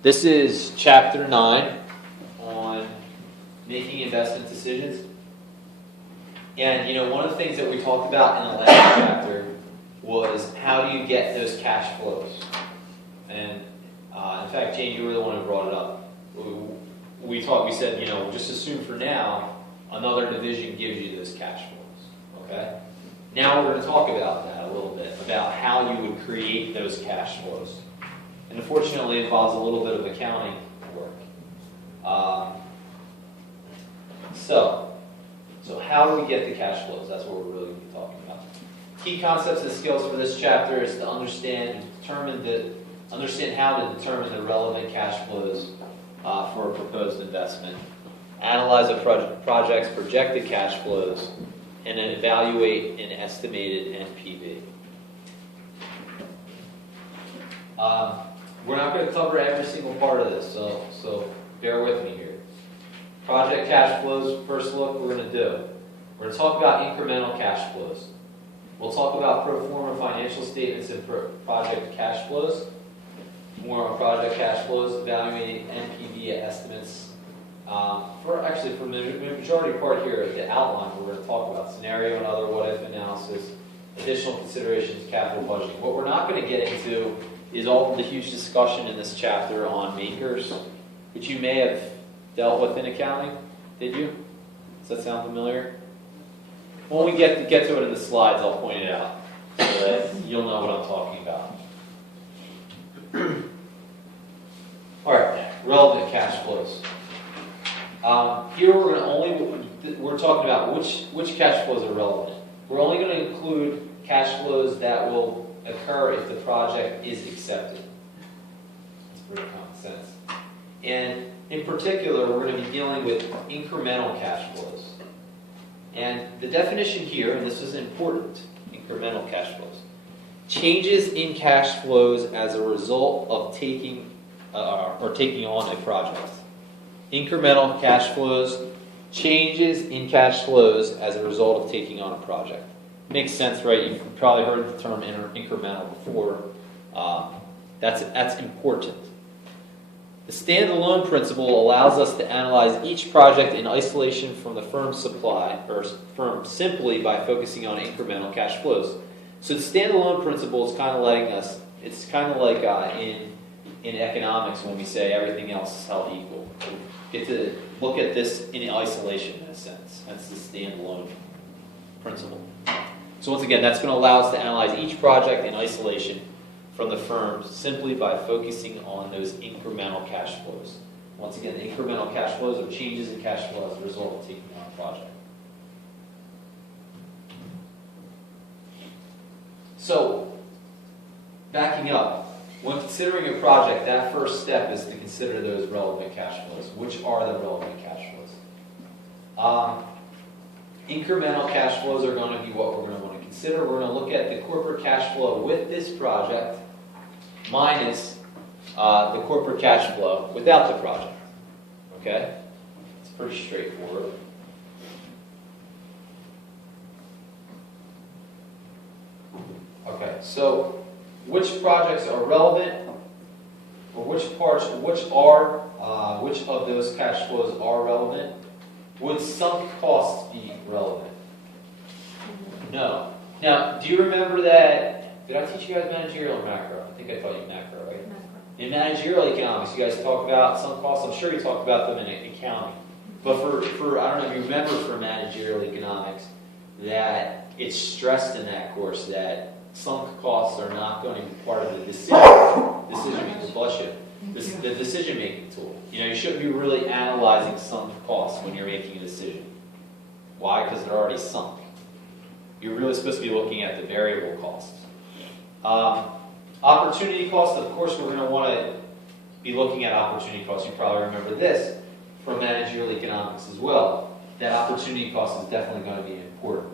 This is chapter 9 on making investment decisions. And one of the things that we talked about in the last chapter was how do you get those cash flows? And in fact, Jane, you were the one who brought it up. We said, just assume for now another division gives you those cash flows. Okay? Now we're going to talk about that a little bit, about how you would create those cash flows. And unfortunately, it involves a little bit of accounting work. So how do we get the cash flows? That's what we're really going to be talking about. Key concepts and skills for this chapter is to understand how to determine the relevant cash flows for a proposed investment, analyze a project's projected cash flows, and then evaluate an estimated NPV. We're not going to cover every single part of this, so bear with me here. Project cash flows, first look we're going to do. We're going to talk about incremental cash flows. We'll talk about pro forma financial statements and project cash flows. More on project cash flows, evaluating NPV estimates. For the majority part here, the outline, we're going to talk about scenario and other what-if analysis, additional considerations, capital budgeting. What we're not going to get into is all of the huge discussion in this chapter on makers, which you may have dealt with in accounting. Did you? Does that sound familiar? When we get to it in the slides, I'll point it out so that you'll know what I'm talking about. All right, relevant cash flows. Here we're talking about which cash flows are relevant. We're only going to include cash flows that will occur if the project is accepted. That's pretty common sense. And in particular, we're going to be dealing with incremental cash flows. And the definition here, and this is important, incremental cash flows, changes in cash flows as a result of taking on a project. Incremental cash flows, changes in cash flows as a result of taking on a project. Makes sense, right? You've probably heard the term incremental before. That's important. The standalone principle allows us to analyze each project in isolation from the firm's supply, or firm simply by focusing on incremental cash flows. So the standalone principle is kind of letting us, it's kind of like in economics when we say everything else is held equal. We get to look at this in isolation in a sense. That's the standalone principle. So once again, that's going to allow us to analyze each project in isolation from the firm simply by focusing on those incremental cash flows. Once again, the incremental cash flows are changes in cash flow as a result of taking on a project. So, backing up, when considering a project, that first step is to consider those relevant cash flows. Which are the relevant cash flows? Incremental cash flows are going to be what we're going to want to consider. We're going to look at the corporate cash flow with this project minus the corporate cash flow without the project. Okay? It's pretty straightforward. Okay, so which projects are relevant, or which of those cash flows are relevant? Would sunk costs be relevant? No. Now, do you remember that? Did I teach you guys managerial or macro? I think I taught you macro, right? Macro. In managerial economics, you guys talk about sunk costs. I'm sure you talked about them in accounting. But for I don't know if you remember for managerial economics that it's stressed in that course that sunk costs are not going to be part of the the decision-making tool. You shouldn't be really analyzing sunk costs when you're making a decision. Why? Because they're already sunk. You're really supposed to be looking at the variable costs. Opportunity costs, of course, we're going to want to be looking at opportunity costs. You probably remember this from managerial economics as well. That opportunity cost is definitely going to be important.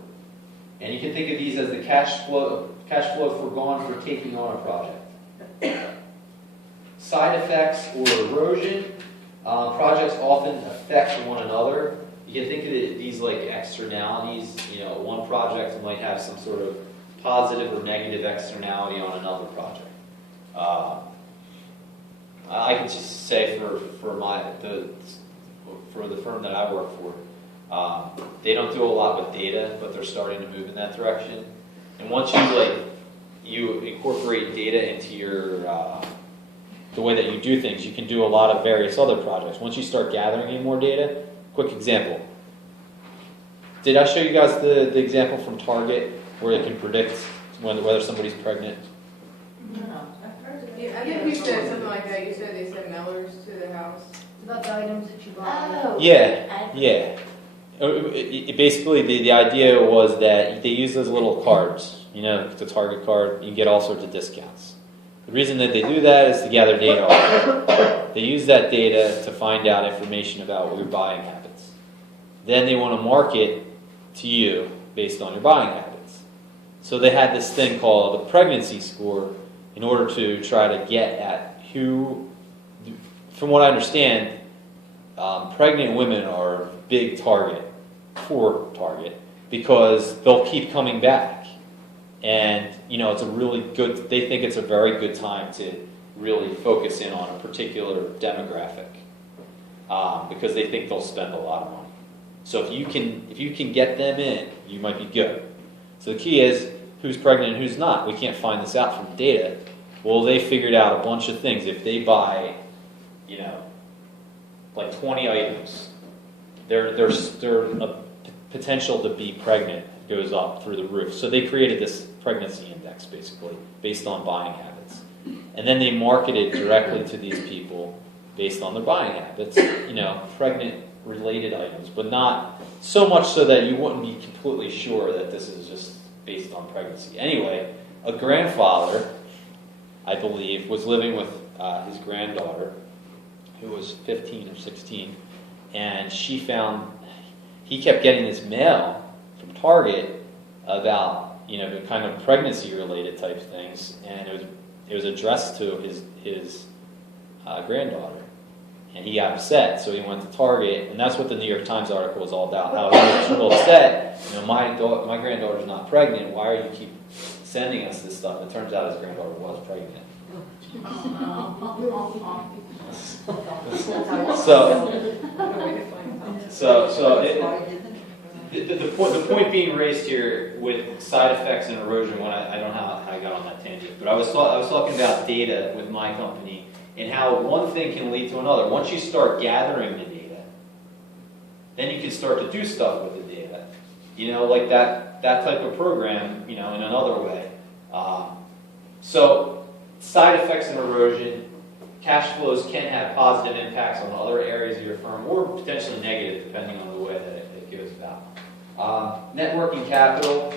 And you can think of these as the cash flow foregone for taking on a project. Side effects or erosion. Projects often affect one another. You can think of these like externalities. One project might have some sort of positive or negative externality on another project. I could just say for the firm that I work for, they don't do a lot with data, but they're starting to move in that direction. And once you incorporate data into your the way that you do things, you can do a lot of various other projects. Once you start gathering in more data, quick example. Did I show you guys the example from Target where they can predict whether somebody's pregnant? No. Yeah, I think you said something like that. You said they send mailers to the house. About the items that you buy. Oh. Yeah, yeah. Basically, the idea was that they use those little cards, the Target card. You can get all sorts of discounts. The reason that they do that is to gather data. They use that data to find out information about your buying habits. Then they want to market to you based on your buying habits. So they had this thing called a pregnancy score in order to try to get at who, from what I understand, pregnant women are a big target for Target because they'll keep coming back. And, it's a really good, they think it's a very good time to really focus in on a particular demographic because they think they'll spend a lot of money. So if you can get them in, you might be good. So the key is who's pregnant and who's not. We can't find this out from the data. Well, they figured out a bunch of things. If they buy, like 20 items, their potential to be pregnant goes up through the roof. So they created this pregnancy index, basically, based on buying habits. And then they marketed directly to these people based on their buying habits, pregnant-related items, but not so much so that you wouldn't be completely sure that this is just based on pregnancy. Anyway, a grandfather, I believe, was living with his granddaughter, who was 15 or 16, and he kept getting this mail from Target about, the kind of pregnancy-related type things, and it was addressed to his granddaughter, and he got upset, so he went to Target, and that's what the New York Times article was all about, how he was real upset, my granddaughter's not pregnant, why are you keep sending us this stuff? It turns out his granddaughter was pregnant. The point being raised here with side effects and erosion, I don't know how I got on that tangent, but I was talking about data with my company and how one thing can lead to another. Once you start gathering the data, then you can start to do stuff with the data. Like that type of program, in another way. So side effects and erosion, cash flows can have positive impacts on other areas of your firm or potentially negative depending on the way that it goes about. Net working capital,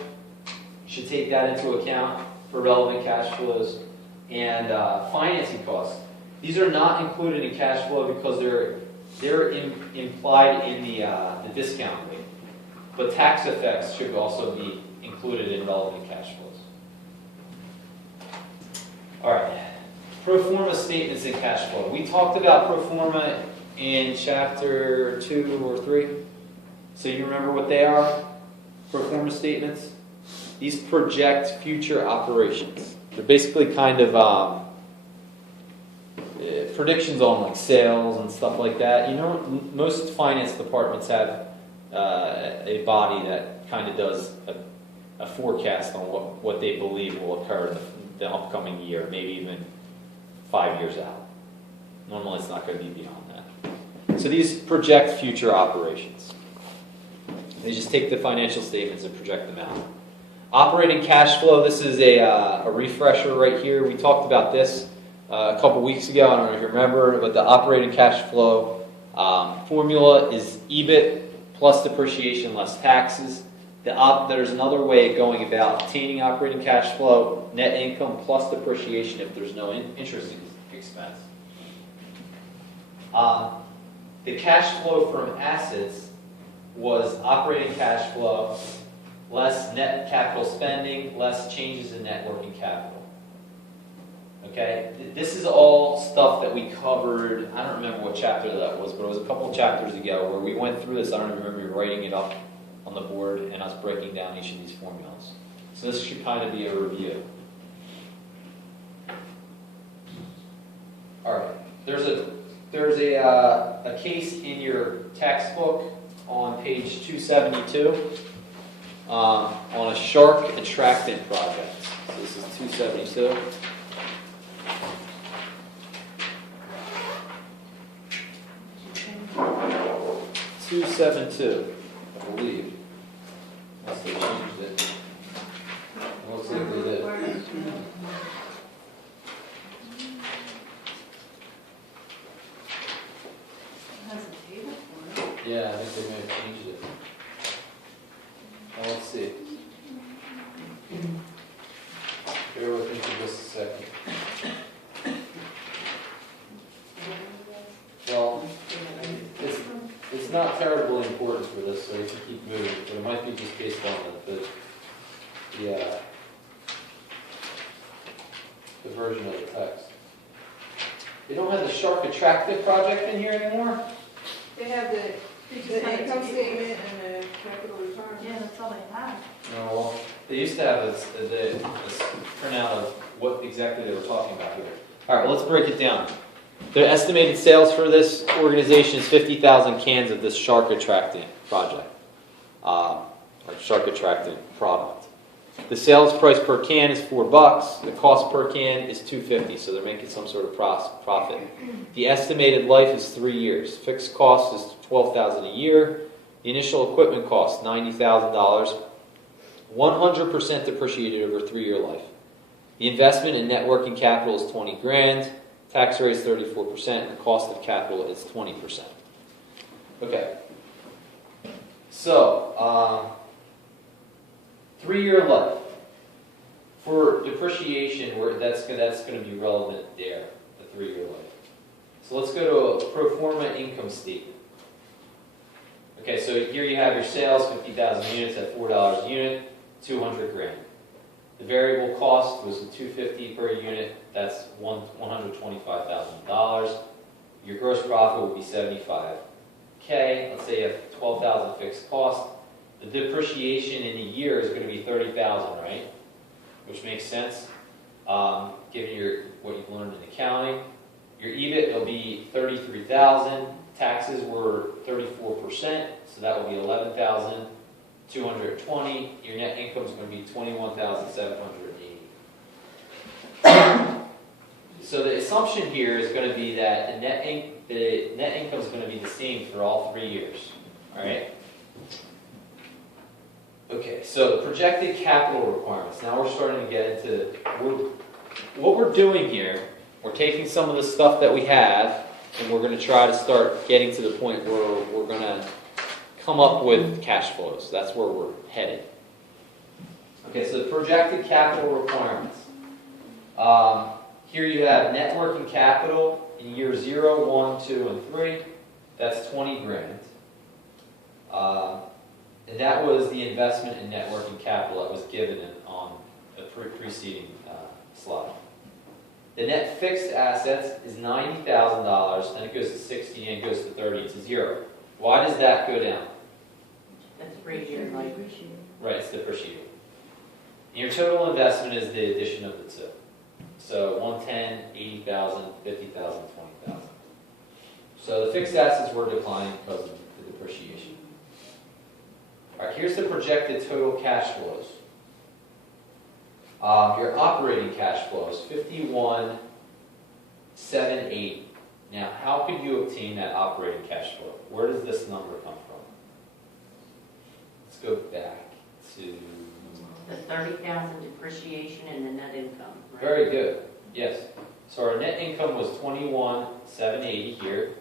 you should take that into account for relevant cash flows. And financing costs. These are not included in cash flow because they're implied in the discount rate. But tax effects should also be included in relevant cash flows. All right, pro forma statements and cash flow. We talked about pro forma in chapter 2 or 3. So you remember what they are? Pro forma statements. These project future operations. They're basically kind of predictions on like sales and stuff like that. Most finance departments have a body that kind of does a forecast on what they believe will occur in the upcoming year, maybe even 5 years out. Normally it's not going to be beyond that. So these project future operations. They just take the financial statements and project them out. Operating cash flow, this is a refresher right here. We talked about this a couple weeks ago. I don't know if you remember, but the operating cash flow formula is EBIT plus depreciation less taxes. There's another way of going about obtaining operating cash flow, net income plus depreciation if there's no interest expense. The cash flow from assets was operating cash flow less net capital spending, less changes in net working capital. Okay? This is all stuff that we covered, I don't remember what chapter that was, but it was a couple chapters ago where we went through this. I don't remember writing it up on the board and us breaking down each of these formulas. So this should kind of be a review. All right. There's a there's a case in your textbook on page 272 on a shark attractant project. So this is 272. I believe. Unless they changed it. It looks like they did. Has a table for it. Yeah, I think they may have changed it. Now, let's see. Bear with me for just a second. Well, it's not terribly important for this, so you can keep moving, but it might be just based on the version of the text. They don't have the Shark Attractive project in here anymore? They have the income statement and the capital return. Yeah, that's all they have. No, well, they used to have this printout of what exactly they were talking about here. All right, well, let's break it down. The estimated sales for this organization is 50,000 cans of this shark attractant project, or shark attractant product. The sales price per can is $4. The cost per can is $2.50, so they're making some sort of profit. The estimated life is 3 years. Fixed cost is $12,000 a year. The initial equipment cost $90,000, 100% depreciated over a 3-year life. The investment in net working capital is $20,000. Tax rate is 34%, and the cost of capital is 20%. Okay. So, 3-year life. For depreciation, that's going to be relevant there, the 3-year life. So let's go to a pro forma income statement. Okay, so here you have your sales, 50,000 units at $4 a unit, $200,000. The variable cost was $250 per unit. That's $125,000. Your gross profit would be $75K. Let's say you have $12,000 fixed cost. The depreciation in a year is going to be $30,000, right? Which makes sense, given what you've learned in accounting. Your EBIT will be $33,000. Taxes were 34%, so that will be $11,220. Your net income is going to be $21,780. So the assumption here is going to be that the net income is going to be the same for all 3 years. All right. Okay, so the projected capital requirements. Now we're starting to get into what we're doing here. We're taking some of the stuff that we have, and we're going to try to start getting to the point where we're going to come up with cash flows. That's where we're headed. Okay, so the projected capital requirements. Here you have net working capital in year 0, 1, 2, and 3. That's $20,000. And that was the investment in net working capital that was given on the preceding slide. The net fixed assets is $90,000, then it goes to 60, and it goes to 30, it's 0. Why does that go down? That's 3 years life. Right, it's depreciated. And your total investment is the addition of the two. So 110, 80,000, 50,000, 20,000. So the fixed assets were declining because of the depreciation. All right, here's the projected total cash flows. Your operating cash flows, 51,780. Now, how could you obtain that operating cash flow? Where does this number come from? Let's go back to... The 30,000 depreciation and the net income, right? Very good, yes. So our net income was 21,780 here,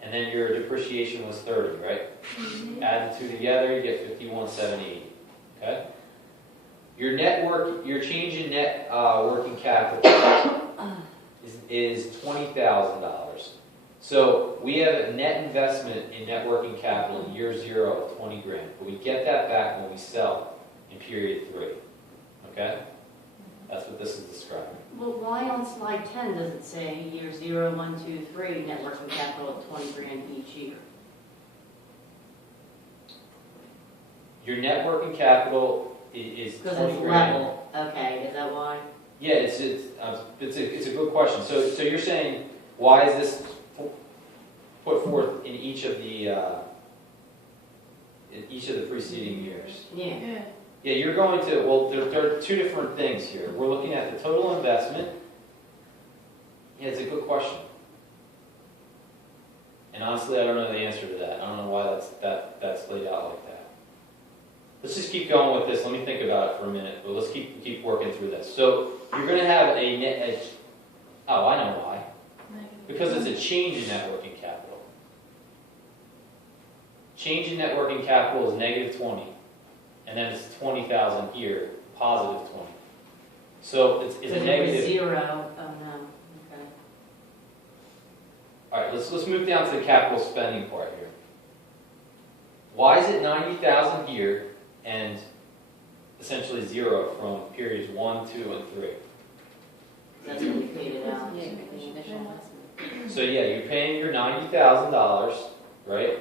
and then your depreciation was 30, right? Mm-hmm. Add the two together, you get 51,780. Okay. Your change in net working capital is $20,000. So we have a net investment in net working capital in year 0 of $20,000, but we get that back when we sell in period 3. Okay. That's what this is describing. Well, why on slide 10 does it say year 0, 1, 2, 3, net working capital of $20,000 each year? Your net working capital is Because $20,000. it's level. Okay, is that why? Yeah, it's a good question. So you're saying, why is this put forth in each of the preceding years. Yeah. Yeah. Yeah, you're going to, well, there are two different things here. We're looking at the total investment. Yeah, it's a good question. And honestly, I don't know the answer to that. I don't know why that's laid out like that. Let's just keep going with this. Let me think about it for a minute, but let's keep working through this. So you're going to have a net, oh, I know why. Because it's a change in net working capital. Change in net working capital is negative 20. And then it's 20,000 here, positive 20. So it's So a there was negative. 0, oh no, okay. All right, let's move down to the capital spending part here. Why is it 90,000 here and essentially 0 from periods 1, 2, and 3? That's when you paid it out. Yeah. The initial investment. So yeah, you're paying your $90,000, right,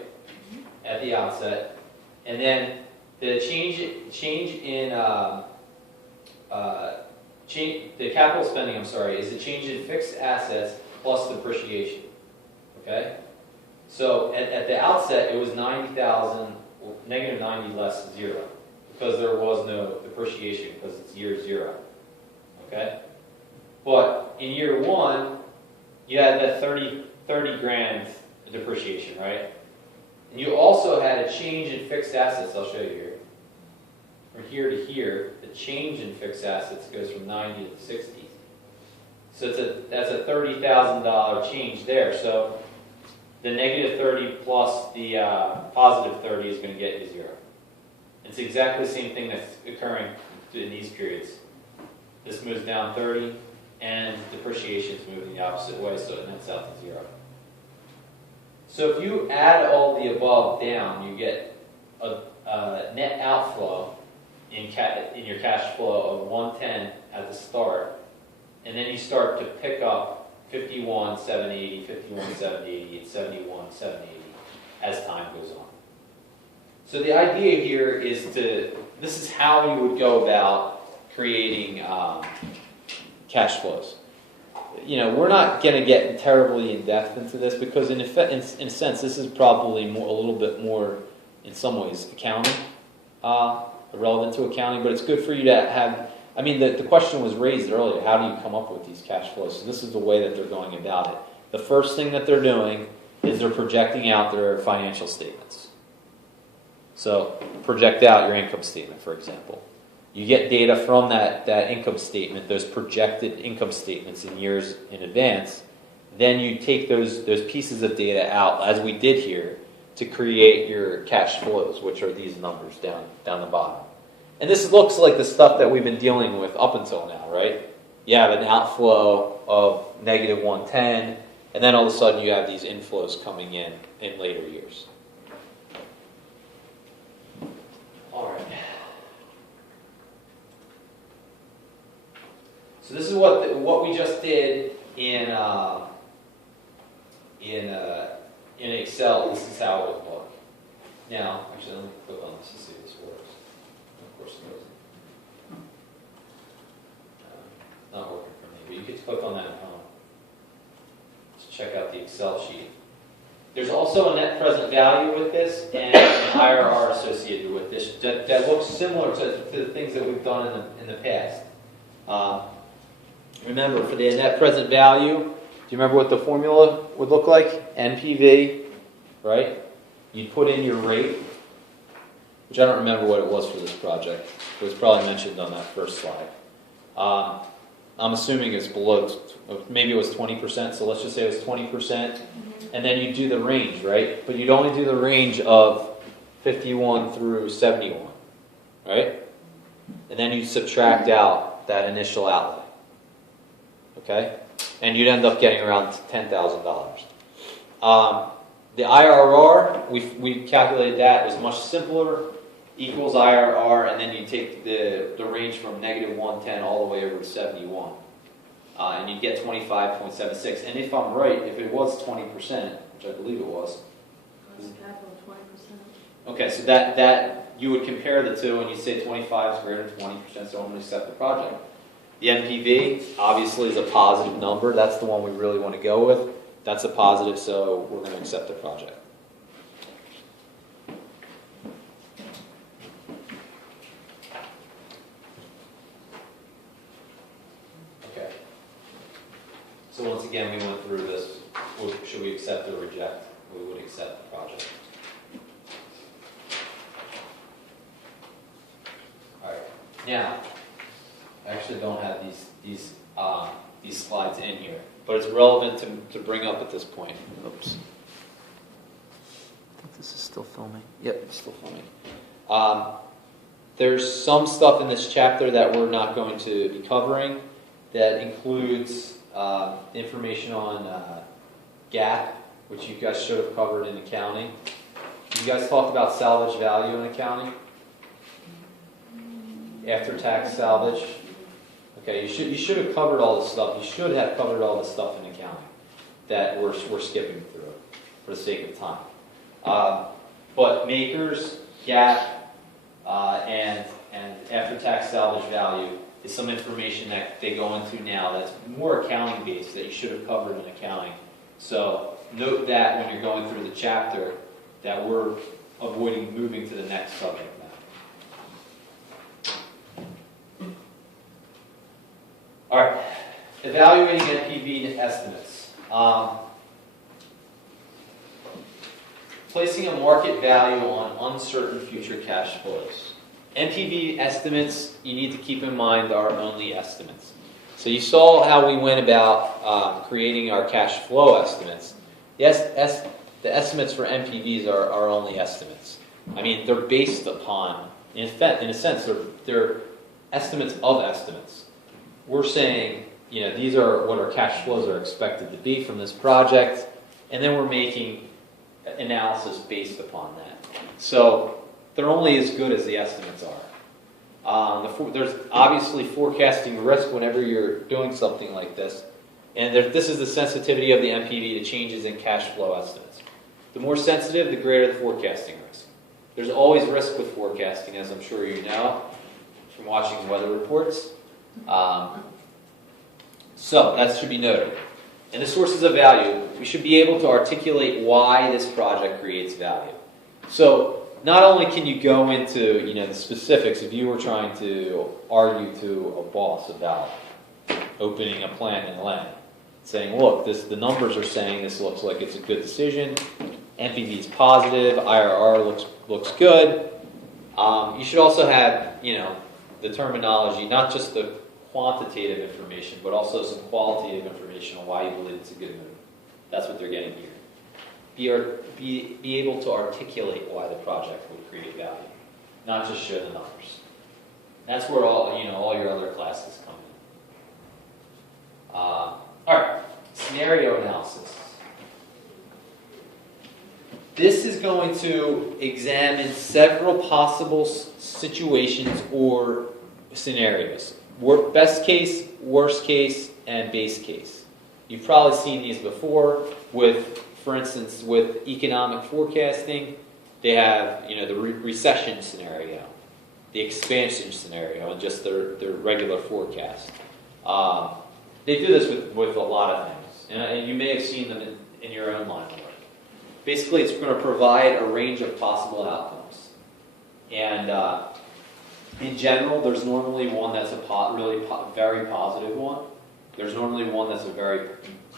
at the outset, and then the change in the capital spending, I'm sorry, is a change in fixed assets plus depreciation. Okay, so at the outset it was 90,000, negative 90 less 0, because there was no depreciation because it's year 0. Okay, but in year 1 you had that 30 grand depreciation, right? And you also had a change in fixed assets. I'll show you here. From here to here, the change in fixed assets goes from 90 to 60. So that's a $30,000 change there. So the negative 30 plus the positive 30 is going to get you 0. It's exactly the same thing that's occurring in these periods. This moves down 30, and depreciation is moving the opposite way, so it nets out to 0. So if you add all the above down, you get a net outflow in your cash flow of 110 at the start, and then you start to pick up 51,780, 51,780, and 71,780 as time goes on. So the idea here is this is how you would go about creating cash flows. You know, we're not going to get terribly in depth into this because in a sense this is probably a little bit more, in some ways, accounting, relevant to accounting, but it's good for you to have, I mean, the question was raised earlier, how do you come up with these cash flows? So this is the way that they're going about it. The first thing that they're doing is they're projecting out their financial statements. So project out your income statement, for example. You get data from that income statement, those projected income statements in years in advance. Then you take those pieces of data out, as we did here, to create your cash flows, which are these numbers down the bottom. And this looks like the stuff that we've been dealing with up until now, right? You have an outflow of negative 110, and then all of a sudden you have these inflows coming in later years. All right. So this is what we just did in Excel. This is how it would look. Now, actually, let me click on this to see if this works. Of course it doesn't. Not working for me, but you could click on that at home. Let's check out the Excel sheet. There's also a net present value with this and an IRR associated with this that looks similar to the things that we've done in the past. Remember, for the net present value, do you remember what the formula would look like? NPV, right? You'd put in your rate, which I don't remember what it was for this project. It was probably mentioned on that first slide. I'm assuming it's below, maybe it was 20%, so let's just say it was 20%. And then you do the range, right? But you'd only do the range of 51 through 71, right? And then you subtract out that initial outlay. Okay? And you'd end up getting around $10,000. The IRR, we calculated that, was much simpler, equals IRR, and then you take the range from negative 110 all the way over to 71. And you get 25.76. And if I'm right, if it was 20%, which I believe it was. Cost of capital 20%. Okay, so that you would compare the two and you say 25 is greater than 20%, so I'm going to accept the project. The NPV, obviously, is a positive number. That's the one we really want to go with. that's a positive, so we're going to accept the project. Okay. So once again, we went through this. Should we accept or reject? We would accept the project. All right. Now, I actually don't have these slides in here, but it's relevant to bring up at this point. Oops. I think this is still filming. Yep, it's still filming. There's some stuff in this chapter that we're not going to be covering that includes information on GAAP, which you guys should have covered in accounting. You guys talked about salvage value in accounting? After-tax salvage? Okay, you should have covered all this stuff. You should have covered all this stuff in accounting that we're skipping through for the sake of time. But makers, GAAP, and after-tax salvage value is some information that they go into now that's more accounting-based that you should have covered in accounting. So note that when you're going through the chapter that we're avoiding moving to the next subject now. All right, evaluating NPV estimates. Placing a market value on uncertain future cash flows. NPV estimates, you need to keep in mind, are only estimates. So you saw how we went about creating our cash flow estimates. Yes, the estimates for NPVs are only estimates. I mean, they're based upon, in a sense, they're estimates of estimates. We're saying, these are what our cash flows are expected to be from this project, and then we're making analysis based upon that. So they're only as good as the estimates are. There's obviously forecasting risk whenever you're doing something like this, and this is the sensitivity of the NPV to changes in cash flow estimates. The more sensitive, the greater the forecasting risk. There's always risk with forecasting, as I'm sure you know from watching weather reports. So that should be noted. And the sources of value, we should be able to articulate why this project creates value. So not only can you go into the specifics if you were trying to argue to a boss about opening a plant in land, saying, look, the numbers are saying this looks like it's a good decision, NPV is positive, IRR looks good. You should also have the terminology, not just the quantitative information, but also some qualitative information on why you believe it's a good move. That's what they're getting here. Be able to articulate why the project would create value, not just show the numbers. That's where all your other classes come in. All right, scenario analysis. This is going to examine several possible situations or scenarios. Best case, worst case, and base case. You've probably seen these before for instance, with economic forecasting, they have, the recession scenario, the expansion scenario, and just their regular forecast. They do this with a lot of things, and you may have seen them in your own line of work. Basically, it's going to provide a range of possible outcomes. And in general, there's normally one that's a very positive one. There's normally one that's a very,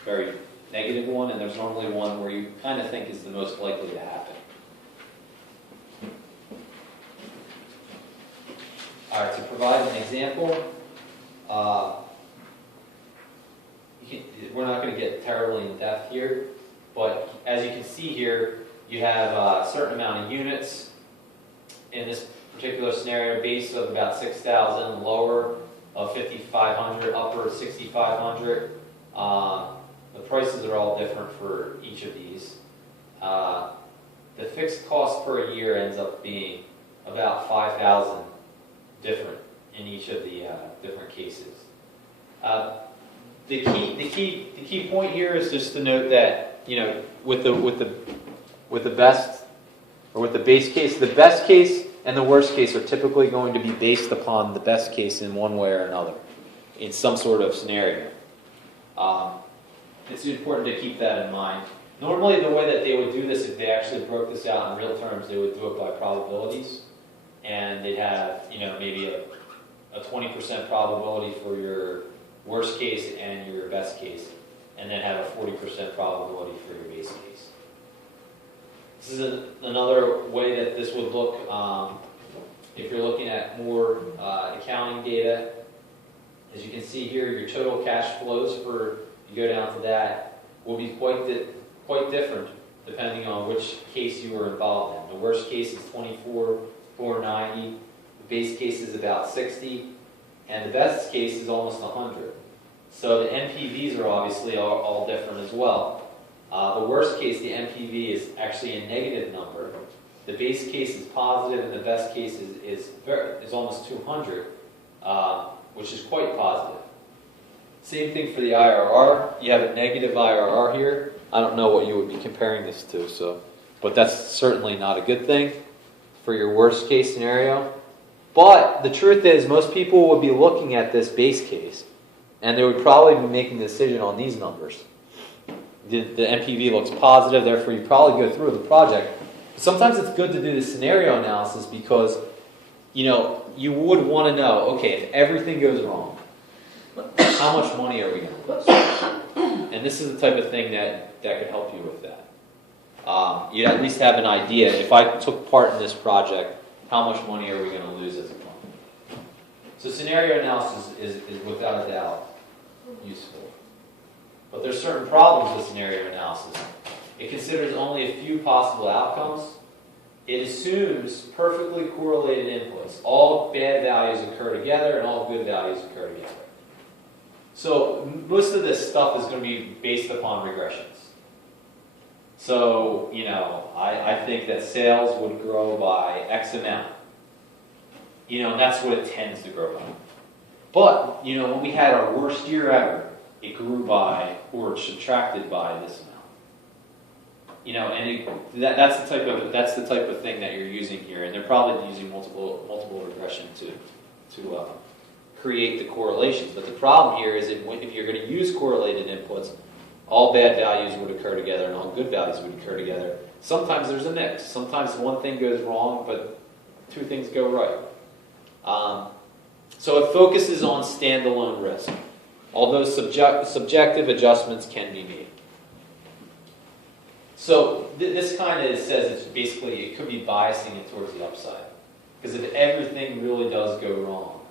very negative one, and there's normally one where you kind of think is the most likely to happen. All right, to provide an example, we're not going to get terribly in depth here, but as you can see here, you have a certain amount of units in this particular scenario, base of about 6,000, lower of 5,500, upper of 6,500. The prices are all different for each of these. The fixed cost per year ends up being about 5,000 different in each of the different cases. The key point here is just to note that with the best or with the base case, the best case and the worst case are typically going to be based upon the best case in one way or another, in some sort of scenario. it's important to keep that in mind. Normally, the way that they would do this, if they actually broke this out in real terms, they would do it by probabilities. And they'd have, maybe a 20% probability for your worst case and your best case, and then have a 40% probability for your base case. This is another way that this would look if you're looking at more accounting data. As you can see here, your total cash flows you go down to that, will be quite different depending on which case you were involved in. The worst case is 24,490, the base case is about 60, and the best case is almost 100. So the NPVs are obviously all different as well. The worst case, the NPV is actually a negative number. The base case is positive, and the best case is almost 200, which is quite positive. Same thing for the IRR. You have a negative IRR here. I don't know what you would be comparing this to, but that's certainly not a good thing for your worst case scenario. But the truth is, most people would be looking at this base case, and they would probably be making a decision on these numbers. The NPV looks positive, therefore you probably go through the project. But sometimes it's good to do the scenario analysis because, you would want to know, okay, if everything goes wrong, how much money are we going to lose? And this is the type of thing that could help you with that. You'd at least have an idea, if I took part in this project, how much money are we going to lose as a company? So scenario analysis is without a doubt useful. But there's certain problems with scenario analysis. It considers only a few possible outcomes. It assumes perfectly correlated inputs. All bad values occur together and all good values occur together. So most of this stuff is going to be based upon regressions. So, I think that sales would grow by X amount. And that's what it tends to grow by. But, when we had our worst year ever, it grew by, or subtracted by this amount. And that's the type of thing that you're using here. And they're probably using multiple regression to create the correlations. But the problem here is if you're going to use correlated inputs, all bad values would occur together and all good values would occur together. Sometimes there's a mix. Sometimes one thing goes wrong, but two things go right. So it focuses on standalone risk, although subjective adjustments can be made. So this kind of says it's basically, it could be biasing it towards the upside. Because if everything really does go wrong,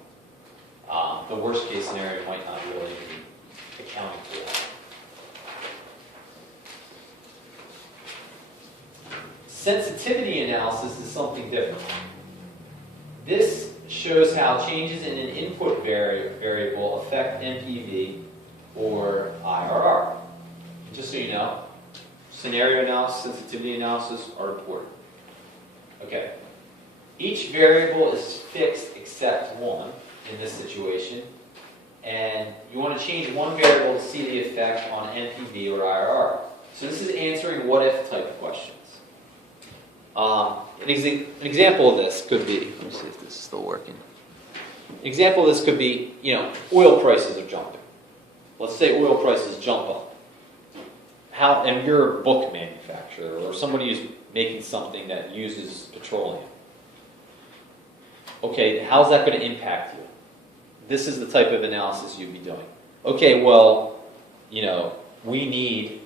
the worst case scenario might not really be accounting for that. Sensitivity analysis is something different. This shows how changes in an input variable affect NPV or IRR. Just so you know, scenario analysis, sensitivity analysis are important. Okay. Each variable is fixed except one in this situation, and you want to change one variable to see the effect on NPV or IRR. So this is answering what-if type questions. An example of this could be, let me see if this is still working. An example of this could be, oil prices are jumping. Let's say oil prices jump up. And you're a book manufacturer or somebody who's making something that uses petroleum. Okay, how's that going to impact you? This is the type of analysis you'd be doing. Okay, well, we need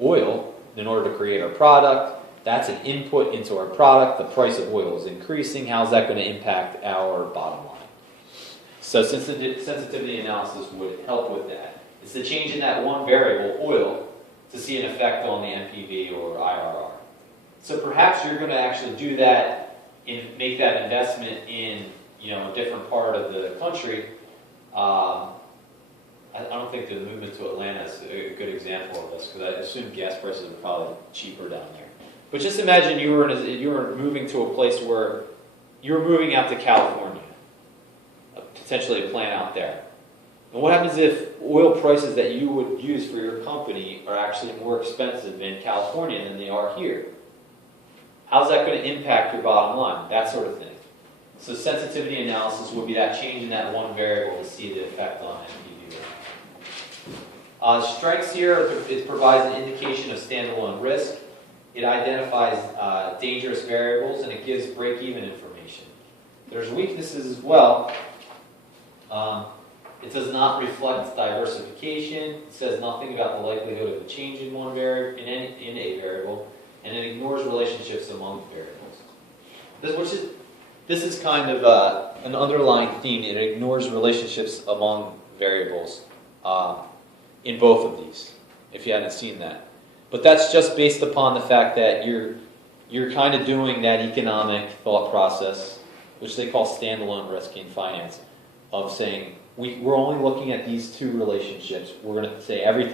oil in order to create our product. That's an input into our product. The price of oil is increasing. How's that going to impact our bottom line? So sensitivity analysis would help with that. It's the change in that one variable, oil, to see an effect on the NPV or IRR. So perhaps you're going to actually do that and make that investment in a different part of the country. I don't think the movement to Atlanta is a good example of this because I assume gas prices are probably cheaper down there. But just imagine you were moving to a place where you're moving out to California, potentially a plant out there. And what happens if oil prices that you would use for your company are actually more expensive in California than they are here? How's that going to impact your bottom line? That sort of thing. So sensitivity analysis would be that change in that one variable to see the effect on NPV. Strengths here, it provides an indication of standalone risk. It identifies dangerous variables, and it gives break-even information. There's weaknesses as well. It does not reflect diversification. It says nothing about the likelihood of a change in one variable, in a variable, and it ignores relationships among variables. This is kind of an underlying theme. It ignores relationships among variables in both of these, if you hadn't seen that. But that's just based upon the fact that you're kind of doing that economic thought process, which they call standalone risk in finance, of saying we're only looking at these two relationships. We're going to say everything